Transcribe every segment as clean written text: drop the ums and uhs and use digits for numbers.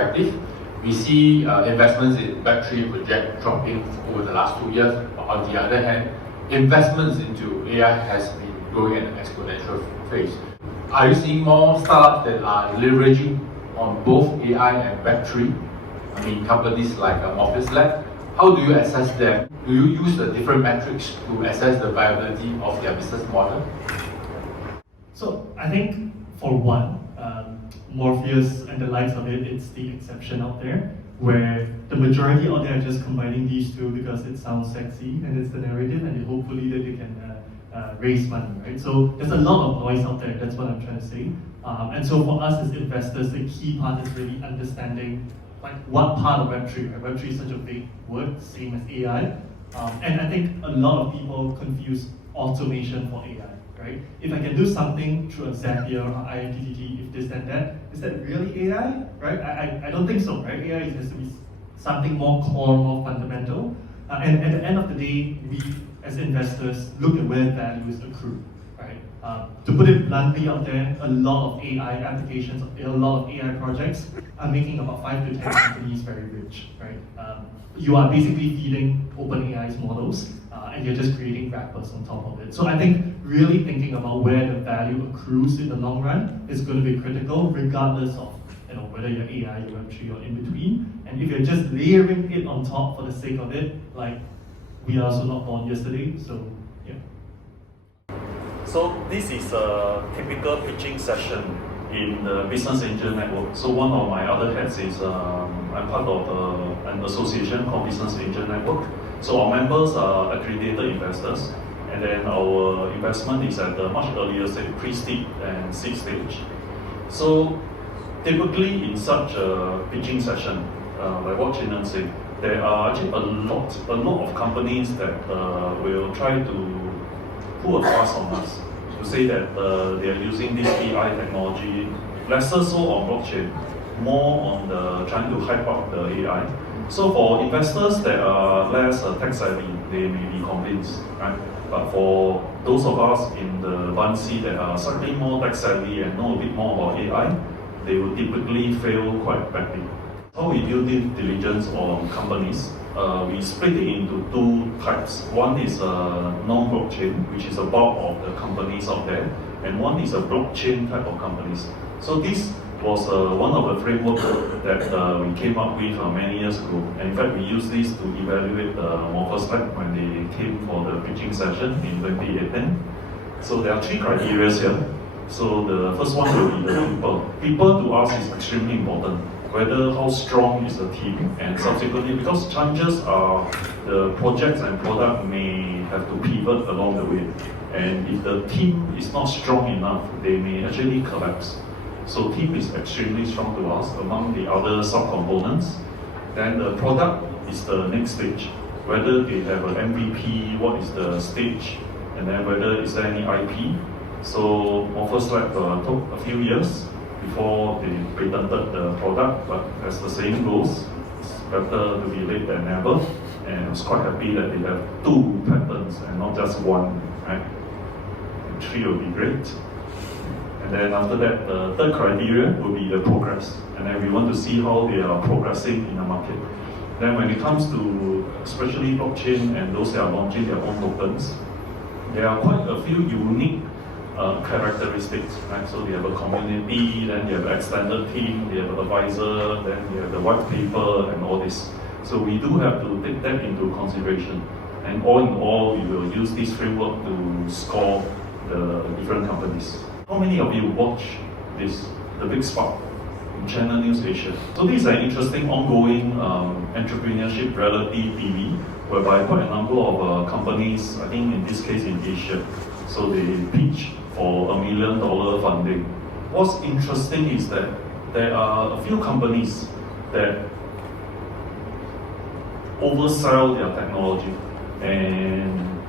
perspective, we see investments in Web3 project dropping over the last 2 years. But on the other hand, investments into AI has been growing at an exponential phase. Are you seeing more startups that are leveraging on both AI and Web3? I mean, companies like Office Lab. How do you assess them? Do you use the different metrics to assess the viability of their business model? So I think for one, Morpheus and the likes of it, it's the exception out there, where the majority out there are just combining these two because it sounds sexy and it's the narrative, and hopefully that they can raise money, right? So there's a lot of noise out there, that's what I'm trying to say. And so for us as investors, the key part is really understanding like what part of Web3, right? Web3 is such a big word, same as AI. And I think a lot of people confuse automation for AI. Right? If I can do something through a Zapier or IMDT, if this and that, is that really AI? Right? I don't think so, right? AI has to be something more core, more fundamental. And at the end of the day, we as investors look at where value is accrued. Right? To put it bluntly out there, a lot of AI applications, a lot of AI projects are making about 5 to 10 companies very rich. Right? You are basically feeding OpenAI's models, and you're just creating wrappers on top of it. So I think really thinking about where the value accrues in the long run is going to be critical, regardless of whether you're AI, you're Web3, or in between. And if you're just layering it on top for the sake of it, like we are also not born yesterday. So yeah. So this is a typical pitching session in the Business Angel Network. So one of my other hats is I'm part of an association called Business Angel Network. So our members are accredited investors, and then our investment is at a much earlier stage, pre-seed and seed stage. So typically in such a pitching session, like what Qin En said, there are actually a lot of companies that will try to pull a fuss on us to say that they are using this AI technology, less so on blockchain, more on the trying to hype up the AI. So for investors that are less tech savvy, they may be convinced, right? But for those of us in the Bansi that are slightly more tech savvy and know a bit more about AI, they will typically fail quite badly. How we do due diligence on companies, we split it into two types. One is non-blockchain, which is a bulk of the companies out there, and one is a blockchain type of companies. So this was one of the frameworks that we came up with many years ago. And in fact, we used this to evaluate Morpheus Lab when they came for the pitching session in 2018. So there are 3 criteria here. So the first one will be the people. People to us is extremely important. Whether how strong is the team, and subsequently, because chances are the projects and product may have to pivot along the way. And if the team is not strong enough, they may actually collapse. So team is extremely strong to us among the other subcomponents. Then the product is the next stage. Whether they have an MVP, what is the stage, and then whether is there any IP. So Morpheus Lab took a few years before they patented the product, but as the saying goes, it's better to be late than never. And I was quite happy that they have 2 patents and not just 1, right? And 3 will be great. And then after that, the third criteria will be the progress. And then we want to see how they are progressing in the market. Then when it comes to especially blockchain and those that are launching their own tokens, there are quite a few unique characteristics, right? So they have a community, then they have an extended team, they have an advisor, then they have the white paper and all this. So we do have to take that into consideration. And all in all, we will use this framework to score the different companies. How many of you watch this, The Big Spark, in Channel News Asia? So this is an interesting ongoing entrepreneurship reality TV, whereby quite a number of companies, I think in this case in Asia, so they pitch for $1 million funding. What's interesting is that there are a few companies that oversell their technology, and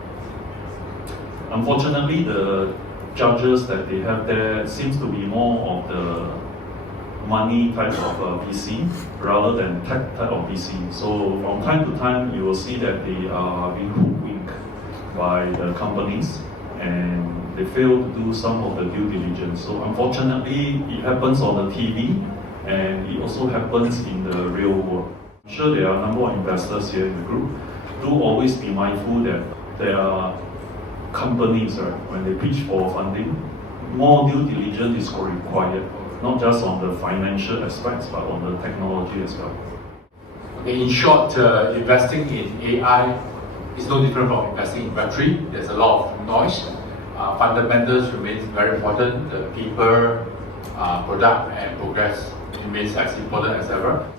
unfortunately the judges that they have there seems to be more of the money type of VC rather than tech type of VC. So from time to time you will see that they are being hoodwinked by the companies and they fail to do some of the due diligence. So unfortunately it happens on the TV, and it also happens in the real world. I'm sure there are a number of investors here in the group. Do always be mindful that there are companies, right, when they pitch for funding, more due diligence is required, not just on the financial aspects, but on the technology as well. Okay, in short, investing in AI is no different from investing in Web3. There's a lot of noise. Fundamentals remains very important. The people, product, and progress remains as important as ever.